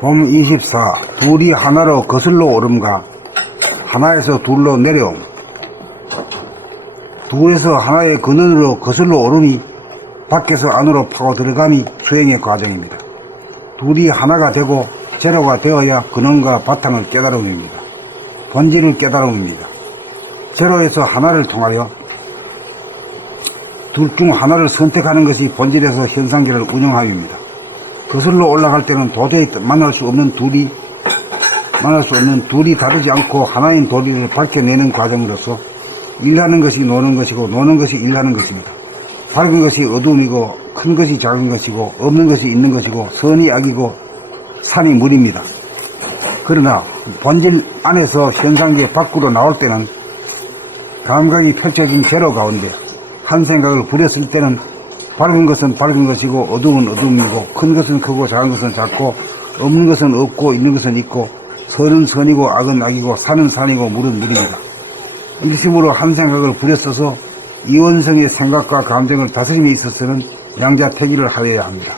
봄 24. 둘이 하나로 거슬러 오름과 하나에서 둘로 내려옴. 둘에서 하나의 근원으로 거슬러 오름이 밖에서 안으로 파고 들어감이 수행의 과정입니다. 둘이 하나가 되고 제로가 되어야 근원과 바탕을 깨달음입니다. 본질을 깨달음입니다. 제로에서 하나를 통하여 둘 중 하나를 선택하는 것이 본질에서 현상계를 운영함입니다. 거슬러 올라갈 때는 도저히 만날 수 없는 둘이 다르지 않고 하나인 도리를 밝혀내는 과정으로서 일하는 것이 노는 것이고 노는 것이 일하는 것입니다. 밝은 것이 어두움이고 큰 것이 작은 것이고 없는 것이 있는 것이고 선이 악이고 산이 물입니다. 그러나 본질 안에서 현상계 밖으로 나올 때는 감각이 펼쳐진 제로 가운데 한 생각을 부렸을 때는 밝은 것은 밝은 것이고 어두움은 어두움이고 큰 것은 크고 작은 것은 작고 없는 것은 없고 있는 것은 있고 선은 선이고 악은 악이고 산은 산이고 물은 물입니다. 일심으로 한 생각을 부렸어서 이원성의 생각과 감정을 다스림에 있어서는 양자택일을 하여야 합니다.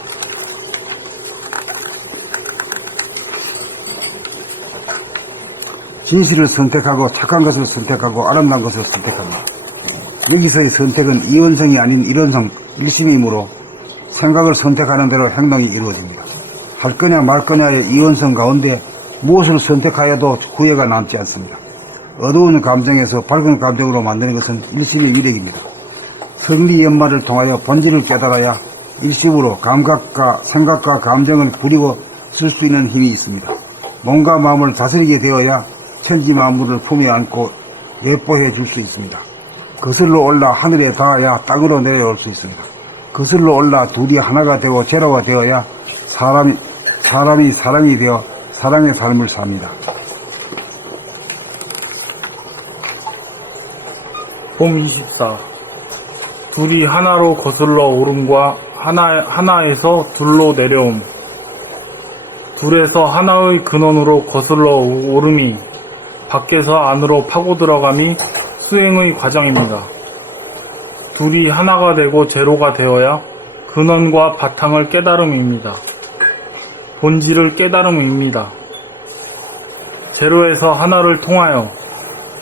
진실을 선택하고 착한 것을 선택하고 아름다운 것을 선택합니다. 여기서의 선택은 이원성이 아닌 일원성, 일심이므로 생각을 선택하는 대로 행동이 이루어집니다. 할 거냐 말 거냐의 이원성 가운데 무엇을 선택하여도 후회가 남지 않습니다. 어두운 감정에서 밝은 감정으로 만드는 것은 일심의 위력입니다. 성리 연마를 통하여 본질을 깨달아야 일심으로 감각과 생각과 감정을 부리고 쓸 수 있는 힘이 있습니다. 몸과 마음을 다스리게 되어야 천지 만물을 품에 안고 내포해 줄 수 있습니다. 거슬러 올라 하늘에 닿아야 땅으로 내려올 수 있습니다. 거슬러 올라 둘이 하나가 되고 제로가 되어야 사람이 사랑이 되어 사랑의 삶을 삽니다. 봄 24. 둘이 하나로 거슬러 오름과 하나에서 둘로 내려옴. 둘에서 하나의 근원으로 거슬러 오름이 밖에서 안으로 파고 들어감이 수행의 과정입니다. 둘이 하나가 되고 제로가 되어야 근원과 바탕을 깨달음입니다. 본질을 깨달음입니다. 제로에서 하나를 통하여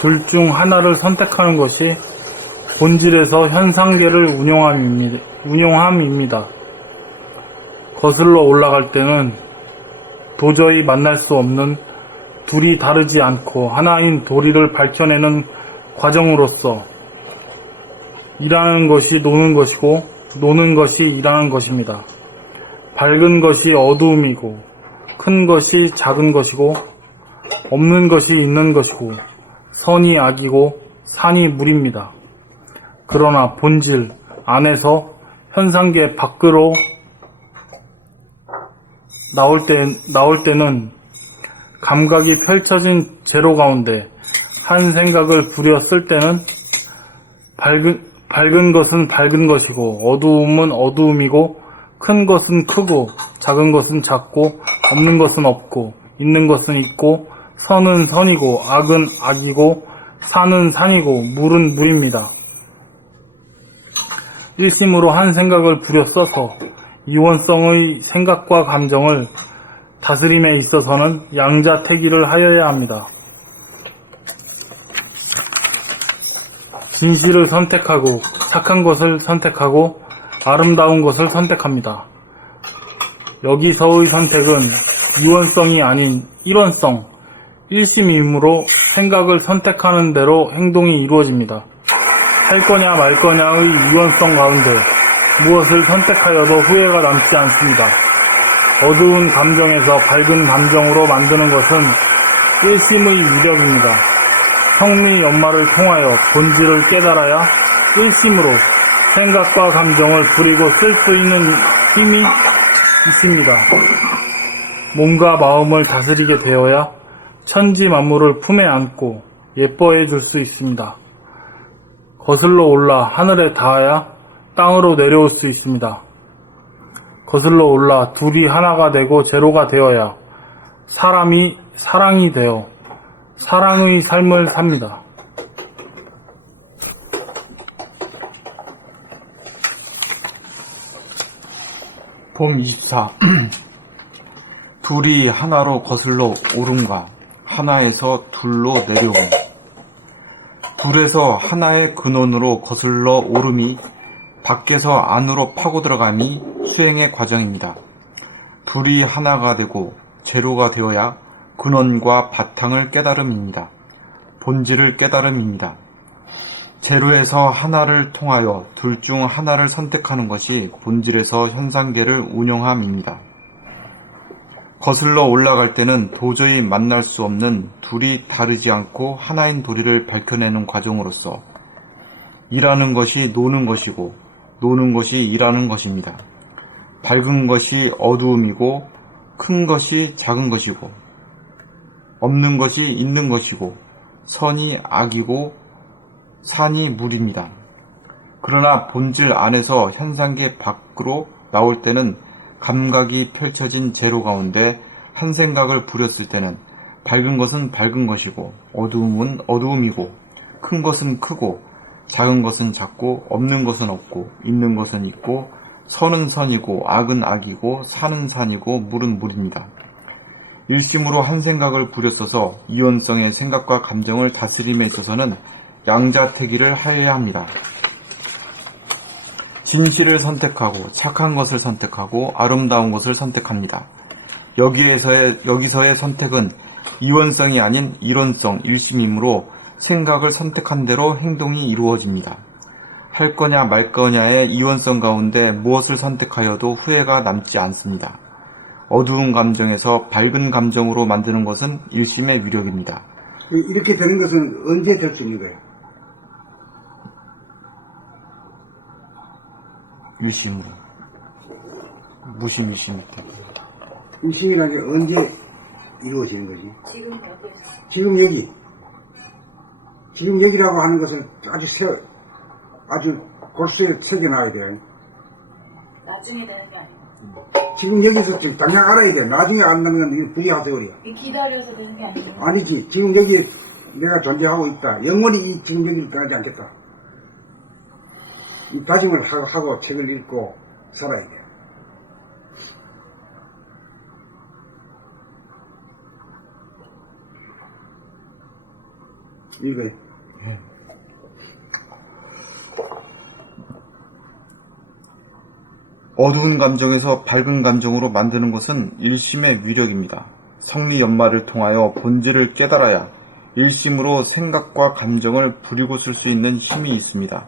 둘 중 하나를 선택하는 것이 본질에서 현상계를 운용함입니다. 거슬러 올라갈 때는 도저히 만날 수 없는 둘이 다르지 않고 하나인 도리를 밝혀내는 과정으로서 일하는 것이 노는 것이고 노는 것이 일하는 것입니다. 밝은 것이 어두움이고 큰 것이 작은 것이고 없는 것이 있는 것이고 선이 악이고 산이 물입니다. 그러나 본질 안에서 현상계 밖으로 나올 때는 감각이 펼쳐진 제로 가운데 한 생각을 부렸을 때는 밝은 것은 밝은 것이고 어두움은 어두움이고 큰 것은 크고 작은 것은 작고 없는 것은 없고 있는 것은 있고 선은 선이고 악은 악이고 산은 산이고 물은 물입니다. 일심으로 한 생각을 부려 써서 이원성의 생각과 감정을 다스림에 있어서는 양자택일을 하여야 합니다. 진실을 선택하고 착한 것을 선택하고 아름다운 것을 선택합니다. 여기서의 선택은 이원성이 아닌 일원성, 일심이므로 생각을 선택하는 대로 행동이 이루어집니다. 할 거냐 말 거냐의 이원성 가운데 무엇을 선택하여도 후회가 남지 않습니다. 어두운 감정에서 밝은 감정으로 만드는 것은 일심의 위력입니다. 성리 연마를 통하여 본질을 깨달아야 일심으로 생각과 감정을 부리고 쓸 수 있는 힘이 있습니다. 몸과 마음을 다스리게 되어야 천지 만물을 품에 안고 예뻐해 줄 수 있습니다. 거슬러 올라 하늘에 닿아야 땅으로 내려올 수 있습니다. 거슬러 올라 둘이 하나가 되고 제로가 되어야 사람이 사랑이 되어 사랑의 삶을 삽니다. 봄 24. 둘이 하나로 거슬러 오름과 하나에서 둘로 내려옴. 둘에서 하나의 근원으로 거슬러 오름이 밖에서 안으로 파고 들어감이 수행의 과정입니다. 둘이 하나가 되고 제로가 되어야 근원과 바탕을 깨달음입니다. 본질을 깨달음입니다. 제로에서 하나를 통하여 둘 중 하나를 선택하는 것이 본질에서 현상계를 운영함입니다. 거슬러 올라갈 때는 도저히 만날 수 없는 둘이 다르지 않고 하나인 도리를 밝혀내는 과정으로서 일하는 것이 노는 것이고 노는 것이 일하는 것입니다. 밝은 것이 어두움이고 큰 것이 작은 것이고 없는 것이 있는 것이고 선이 악이고 산이 물입니다. 그러나 본질 안에서 현상계 밖으로 나올 때는 감각이 펼쳐진 제로 가운데 한 생각을 부렸을 때는 밝은 것은 밝은 것이고 어두움은 어두움이고 큰 것은 크고 작은 것은 작고 없는 것은 없고 있는 것은 있고 선은 선이고 악은 악이고 산은 산이고 물은 물입니다. 일심으로 한 생각을 부렸어서 이원성의 생각과 감정을 다스림에 있어서는 양자택일을 하여야 합니다. 진실을 선택하고 착한 것을 선택하고 아름다운 것을 선택합니다. 여기서의 선택은 이원성이 아닌 이론성, 일심이므로 생각을 선택한 대로 행동이 이루어집니다. 할 거냐 말 거냐의 이원성 가운데 무엇을 선택하여도 후회가 남지 않습니다. 어두운 감정에서 밝은 감정으로 만드는 것은 일심의 위력입니다. 이렇게 되는 것은 언제 될 수 있는 거예요? 유심으로. 무심, 유심 밑에. 일심이라는 게 언제 이루어지는 거지? 지금 여기. 지금 여기라고 하는 것은 아주 골수에 새겨놔야 돼요. 나중에 되는 게 아니고. 지금 여기서 지금 당장 알아야 돼. 나중에 안다는 건 부리하세요리야. 기다려서 되는 게 아니고. 아니지. 지금 여기 내가 존재하고 있다. 영원히 지금 여기를 떠나지 않겠다. 이 다짐을 하고 책을 읽고 살아야 돼. 읽어요. 어두운 감정에서 밝은 감정으로 만드는 것은 일심의 위력입니다. 성리 연마를 통하여 본질을 깨달아야 일심으로 생각과 감정을 부리고 쓸 수 있는 힘이 있습니다.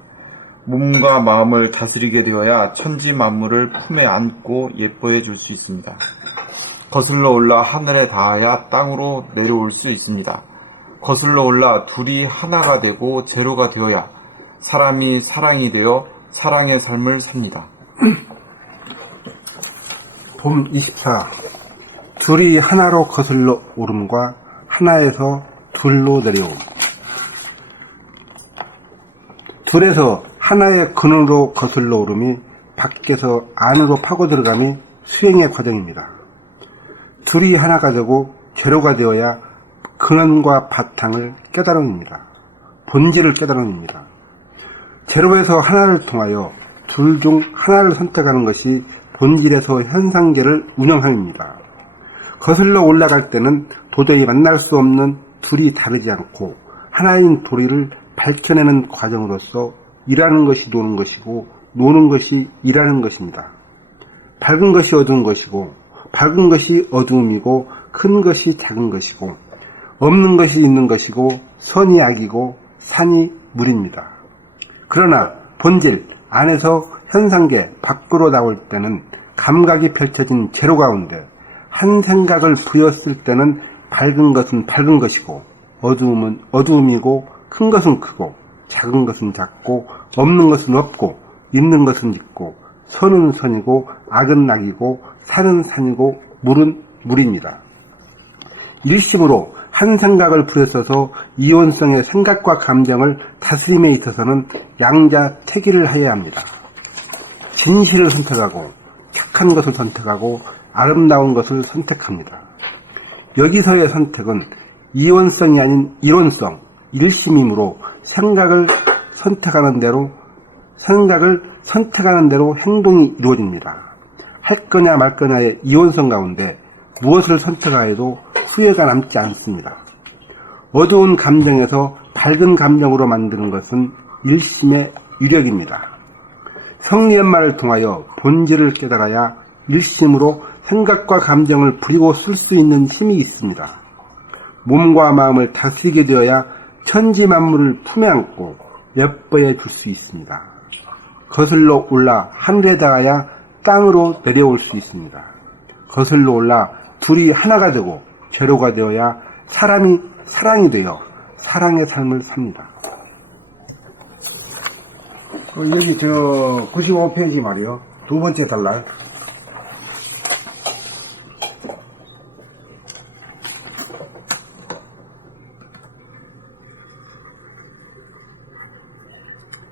몸과 마음을 다스리게 되어야 천지 만물을 품에 안고 예뻐해 줄 수 있습니다. 거슬러 올라 하늘에 닿아야 땅으로 내려올 수 있습니다. 거슬러 올라 둘이 하나가 되고 제로가 되어야 사람이 사랑이 되어 사랑의 삶을 삽니다. 봄 24. 둘이 하나로 거슬러 오름과 하나에서 둘로 내려옴. 둘에서 하나의 근원으로 거슬러 오름이 밖에서 안으로 파고 들어감이 수행의 과정입니다. 둘이 하나가 되고 제로가 되어야 근원과 바탕을 깨달음입니다. 본질을 깨달음입니다. 제로에서 하나를 통하여 둘 중 하나를 선택하는 것이 본질에서 현상계를 운영함입니다. 거슬러 올라갈 때는 도저히 만날 수 없는 둘이 다르지 않고 하나인 도리를 밝혀내는 과정으로서 일하는 것이 노는 것이고 노는 것이 일하는 것입니다. 밝은 것이 어두운 것이고 밝은 것이 어두움이고 큰 것이 작은 것이고 없는 것이 있는 것이고 선이 악이고 산이 물입니다. 그러나 본질 안에서 현상계 밖으로 나올 때는 감각이 펼쳐진 제로 가운데 한 생각을 부였을 때는 밝은 것은 밝은 것이고 어두움은 어두움이고 큰 것은 크고 작은 것은 작고 없는 것은 없고 있는 것은 있고 선은 선이고 악은 악이고 산은 산이고 물은 물입니다. 일심으로 한 생각을 부여써서 이원성의 생각과 감정을 다스림에 있어서는 양자택일을 해야 합니다. 진실을 선택하고 착한 것을 선택하고 아름다운 것을 선택합니다. 여기서의 선택은 이원성이 아닌 이론성, 일심이므로 생각을 선택하는 대로 행동이 이루어집니다. 할 거냐 말 거냐의 이원성 가운데 무엇을 선택하여도 후회가 남지 않습니다. 어두운 감정에서 밝은 감정으로 만드는 것은 일심의 유력입니다. 성리연말을 통하여 본질을 깨달아야 일심으로 생각과 감정을 부리고 쓸 수 있는 힘이 있습니다. 몸과 마음을 다스리게 되어야 천지 만물을 품에 안고 엿보여 줄 수 있습니다. 거슬러 올라 하늘에 닿아야 땅으로 내려올 수 있습니다. 거슬러 올라 둘이 하나가 되고 제로가 되어야 사람이 사랑이 되어 사랑의 삶을 삽니다. 여기 95페이지 말이요. 두 번째 단락.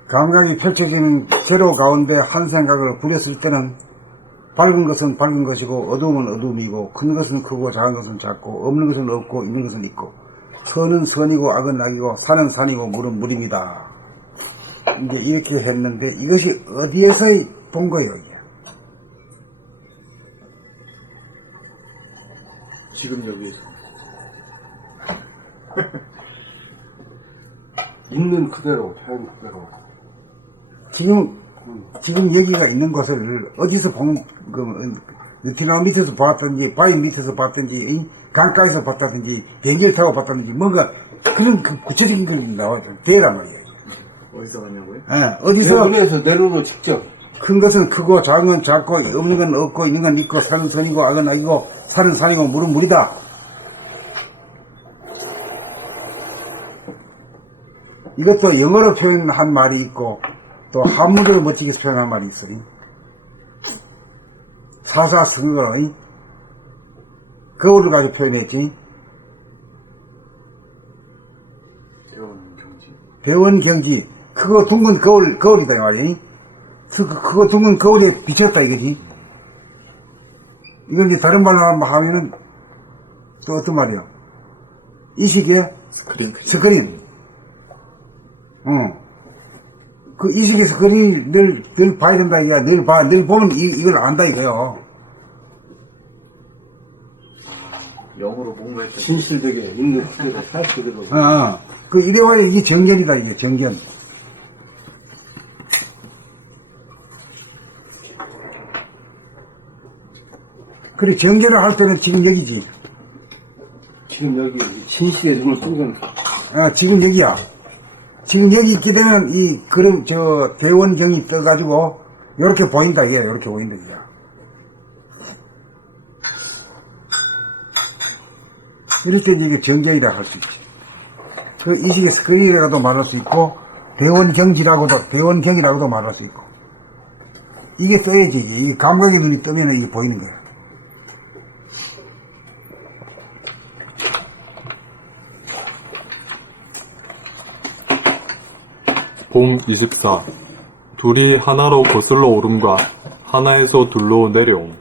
감각이 펼쳐지는 제로 가운데 한 생각을 부렸을 때는 밝은 것은 밝은 것이고 어두움은 어두움이고 큰 것은 크고 작은 것은 작고 없는 것은 없고 있는 것은 있고 선은 선이고 악은 악이고 산은 산이고 물은 물입니다. 이제 이렇게 했는데 이것이 어디에서 본 거예요? 이게? 지금 여기에서 있는 그대로, 자연 그대로. 지금 여기가 있는 것을 어디서 본, 느티나무 밑에서 봤든지, 바위 밑에서 봤든지, 강가에서 봤다든지, 비행기를 타고 봤다든지, 뭔가 그런 구체적인 걸 나와야 되란 말이에요. 어디서 갔냐고요? 어디서 대문에서 내려오는 직접. 큰 것은 크고 작은 건 작고 없는 건 없고 있는 건 있고 산은 선이고 악은 악이고 산은 산이고 물은 물이다. 이것도 영어로 표현한 말이 있고 또 한문으로 멋지게 표현한 말이 있어요. 사사성어로 거울을 가지고 표현했지. 배원경지. 크고 둥근 거울이다 이 말이야. 크고 둥근 거울에 비쳤다 이거지. 이걸 이제 다른 말로 하면은 또 어떤 말이야? 이 시기에 스크린. 그 이 시기에 스크린 늘 봐야 된다 이거야. 늘 보면 이걸 안다 이거요. 영어로 뭔가 했더니 진실되게 있는 그대로, 살 그대로. 그 이래와야 이게 정견이다 이게 정견. 그래 정견을 할 때는 지금 여기지. 지금 여기 진실의 눈을 쏘는 지금 여기야. 지금 여기 있게 되면 그럼 대원경이 떠가지고 요렇게 보인다 이게 요렇게 보인다 이게. 이럴 때 이게 정견이라 할 수 있지. 그 이식의 스크린이라고도 말할 수 있고 대원경이라고도 말할 수 있고. 이게 떠야지. 이게 감각의 눈이 뜨면 이게 보이는 거야. 봄 24. 둘이 하나로 거슬러 오름과 하나에서 둘로 내려옴.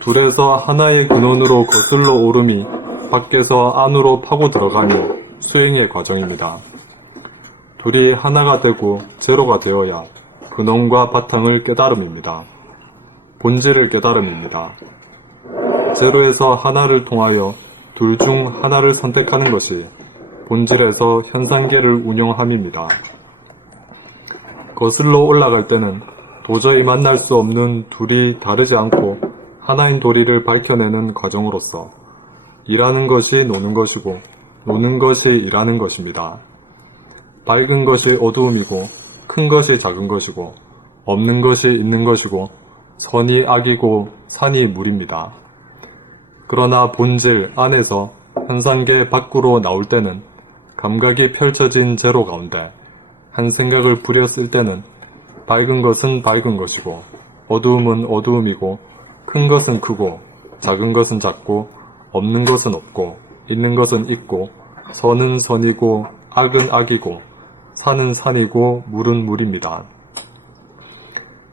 둘에서 하나의 근원으로 거슬러 오름이 밖에서 안으로 파고 들어가며 수행의 과정입니다. 둘이 하나가 되고 제로가 되어야 근원과 바탕을 깨달음입니다. 본질을 깨달음입니다. 제로에서 하나를 통하여 둘 중 하나를 선택하는 것이 본질에서 현상계를 운용함입니다. 거슬러 올라갈 때는 도저히 만날 수 없는 둘이 다르지 않고 하나인 도리를 밝혀내는 과정으로서 일하는 것이 노는 것이고 노는 것이 일하는 것입니다. 밝은 것이 어두움이고 큰 것이 작은 것이고 없는 것이 있는 것이고 선이 악이고 산이 물입니다. 그러나 본질 안에서 현상계 밖으로 나올 때는 감각이 펼쳐진 제로 가운데 한 생각을 부렸을 때는 밝은 것은 밝은 것이고 어두움은 어두움이고 큰 것은 크고 작은 것은 작고 없는 것은 없고 있는 것은 있고 선은 선이고 악은 악이고 산은 산이고 물은 물입니다.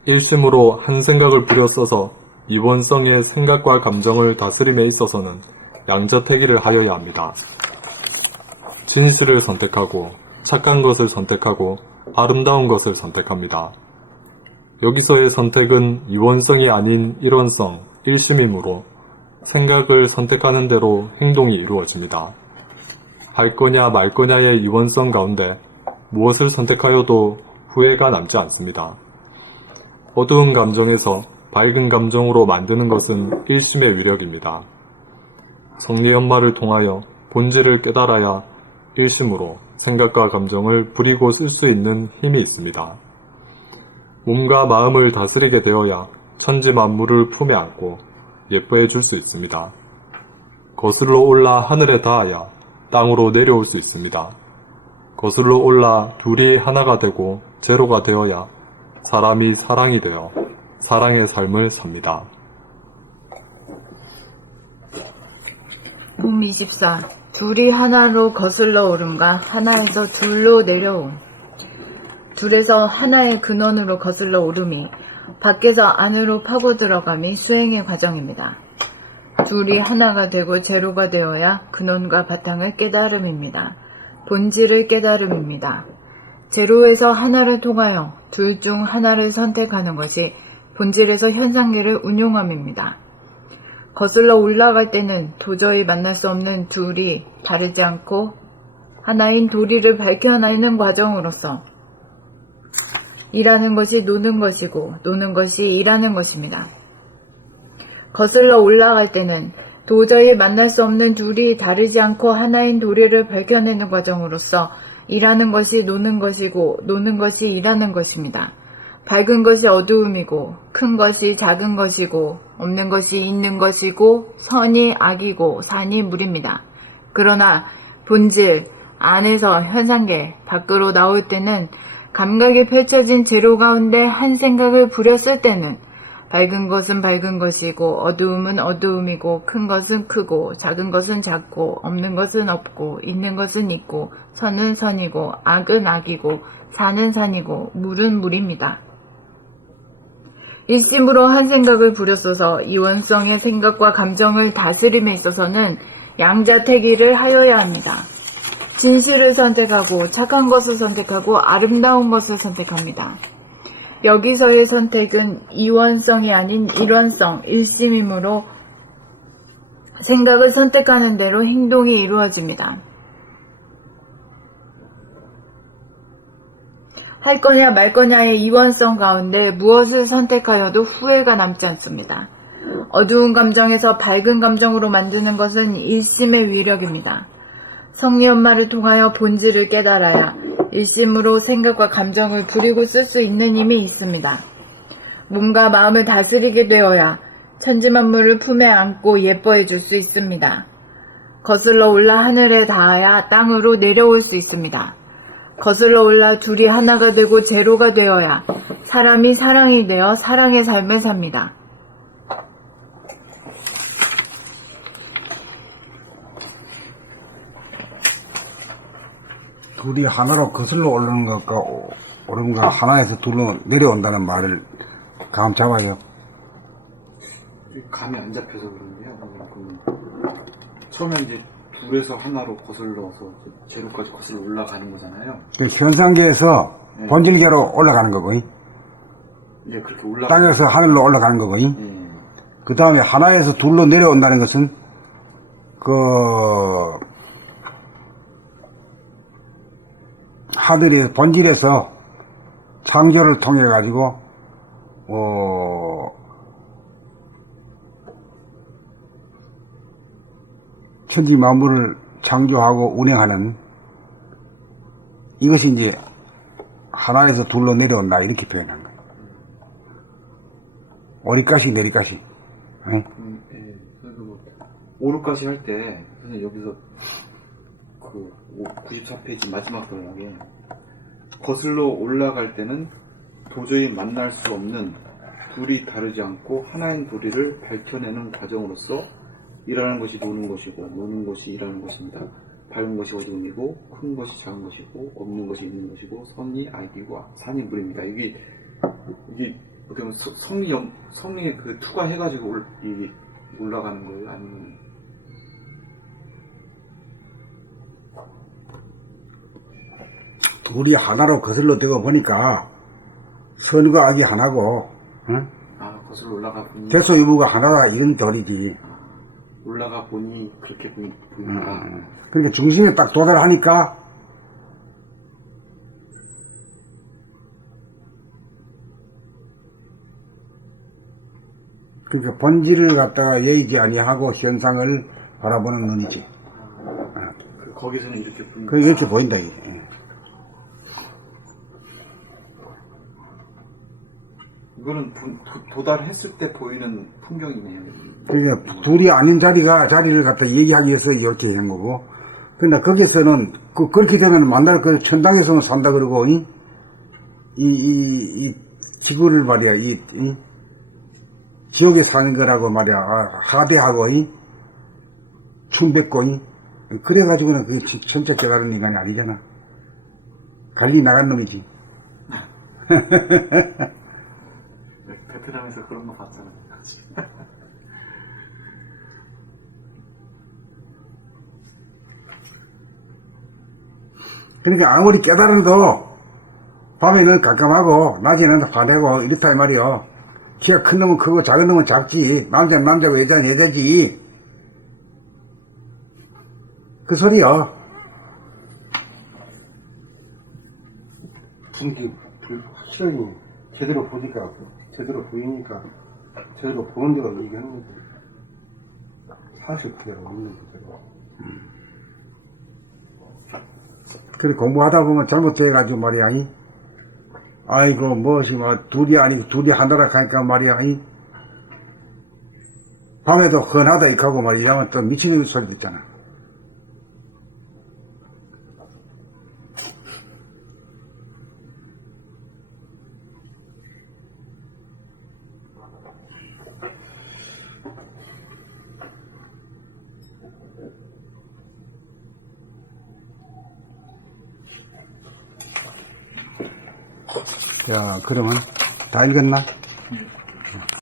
일심으로 한 생각을 부려써서 이원성의 생각과 감정을 다스림에 있어서는 양자택일을 하여야 합니다. 진실을 선택하고 착한 것을 선택하고 아름다운 것을 선택합니다. 여기서의 선택은 이원성이 아닌 일원성, 일심이므로 생각을 선택하는 대로 행동이 이루어집니다. 할 거냐 말 거냐의 이원성 가운데 무엇을 선택하여도 후회가 남지 않습니다. 어두운 감정에서 밝은 감정으로 만드는 것은 일심의 위력입니다. 성리 연마를 통하여 본질을 깨달아야 일심으로 생각과 감정을 부리고 쓸 수 있는 힘이 있습니다. 몸과 마음을 다스리게 되어야 천지 만물을 품에 안고 예뻐해 줄 수 있습니다. 거슬러 올라 하늘에 닿아야 땅으로 내려올 수 있습니다. 거슬러 올라 둘이 하나가 되고 제로가 되어야 사람이 사랑이 되어 사랑의 삶을 삽니다. 봄 24. 둘이 하나로 거슬러 오름과 하나에서 둘로 내려옴. 둘에서 하나의 근원으로 거슬러 오름이 밖에서 안으로 파고 들어감이 수행의 과정입니다. 둘이 하나가 되고 제로가 되어야 근원과 바탕을 깨달음입니다. 본질을 깨달음입니다. 제로에서 하나를 통하여 둘 중 하나를 선택하는 것이 본질에서 현상계를 운용함입니다. 거슬러 올라갈 때는 도저히 만날 수 없는 둘이 다르지 않고 하나인 도리를 밝혀내는 과정으로서 일하는 것이 노는 것이고 노는 것이 일하는 것입니다. 거슬러 올라갈 때는 도저히 만날 수 없는 둘이 다르지 않고 하나인 도리를 밝혀내는 과정으로서 일하는 것이 노는 것이고 노는 것이 일하는 것입니다. 밝은 것이 어두움이고 큰 것이 작은 것이고 없는 것이 있는 것이고 선이 악이고 산이 물입니다. 그러나 본질 안에서 현상계 밖으로 나올 때는 감각이 펼쳐진 제로 가운데 한 생각을 부렸을 때는 밝은 것은 밝은 것이고 어두움은 어두움이고 큰 것은 크고 작은 것은 작고 없는 것은 없고 있는 것은 있고 선은 선이고 악은 악이고 산은 산이고 물은 물입니다. 일심으로 한 생각을 부렸어서 이원성의 생각과 감정을 다스림에 있어서는 양자택일을 하여야 합니다. 진실을 선택하고 착한 것을 선택하고 아름다운 것을 선택합니다. 여기서의 선택은 이원성이 아닌 일원성, 일심이므로 생각을 선택하는 대로 행동이 이루어집니다. 할 거냐 말 거냐의 이원성 가운데 무엇을 선택하여도 후회가 남지 않습니다. 어두운 감정에서 밝은 감정으로 만드는 것은 일심의 위력입니다. 성리연마를 통하여 본질을 깨달아야 일심으로 생각과 감정을 부리고 쓸 수 있는 힘이 있습니다. 몸과 마음을 다스리게 되어야 천지만물을 품에 안고 예뻐해 줄 수 있습니다. 거슬러 올라 하늘에 닿아야 땅으로 내려올 수 있습니다. 거슬러 올라 둘이 하나가 되고 제로가 되어야 사람이 사랑이 되어 사랑의 삶을 삽니다. 둘이 하나로 거슬러 오르는 것과 오름과 하나에서 둘로 내려온다는 말을 감 잡아요. 감이 안 잡혀서 그러는데요. 처음에 이제 둘에서 하나로 거슬러서 제로까지 거슬러 올라가는 거잖아요. 그 현상계에서 네. 본질계로 올라가는 거고, 이제 그렇게 올라가. 땅에서 하늘로 올라가는 거고, 네. 그 다음에 하나에서 둘로 내려온다는 것은 하늘의 본질에서 창조를 통해 가지고 천지 만물을 창조하고 운행하는 이것이 이제 하나에서 둘로 내려온다 이렇게 표현한 거예요. 오리가시 내리가시. 예. 그래서 뭐 오르까지 할 때 선생님 여기서 그 94페이지 마지막 단락에 거슬러 올라갈 때는 도저히 만날 수 없는 둘이 다르지 않고 하나인 도리를 밝혀내는 과정으로서 일하는 것이 노는 것이고 노는 것이 일하는 것입니다. 밝은 것이 어두움이고 큰 것이 작은 것이고 없는 것이 있는 것이고 선이 악이고 산이 물입니다. 이게 어떻게 보면 성리의 그 투과해가지고 이게 올라가는 거예요? 아니면 둘이 하나로 거슬러 되고 보니까 선과 악이 하나고, 응? 거슬러 올라가 보니 대소유무가 하나다 이런 도리지. 올라가 보니 그렇게 보인다. 그러니까 중심에 딱 도달하니까 그러니까 본질을 갖다가 예의지 아니하고 현상을 바라보는 눈이지. 거기서는 이렇게 보인다. 그 이렇게 보인다 이게. 이거는 도달했을 때 보이는 풍경이네요. 그러니까 둘이 아닌 자리를 갖다 얘기하기 위해서 이렇게 한 거고. 근데 거기서는 그렇게 되면 만날 그 천당에서는 산다 그러고 이 지구를 말이야 이 지옥에 사는 거라고 말이야 하대하고 춤뱉고 그래가지고는 그게 천체 깨달은 인간이 아니잖아. 갈리 나간 놈이지. 베트남에서 그런 거 봤잖아요. 그러니까 아무리 깨달아도 밤에는 깜깜하고 낮에는 화내고 이렇다 이 말이요. 키가 큰 놈은 크고 작은 놈은 작지. 남자는 남자고 여자는 여자지. 그 소리요. 분기 확실히 제대로 보니까 제대로 보이니까 제대로 보는 데가 얘기하는 거지. 사실 그대로 없는 거죠. 그래 공부하다 보면 잘못돼가지고 말이야. 아이고 무엇이 둘이 아니고 둘이 하나라 하니까 말이야. 밤에도 헌하다 이렇게 하고 말이야. 이러면 또 미치는 소리 듣잖아. 자, 그러면 다 읽었나?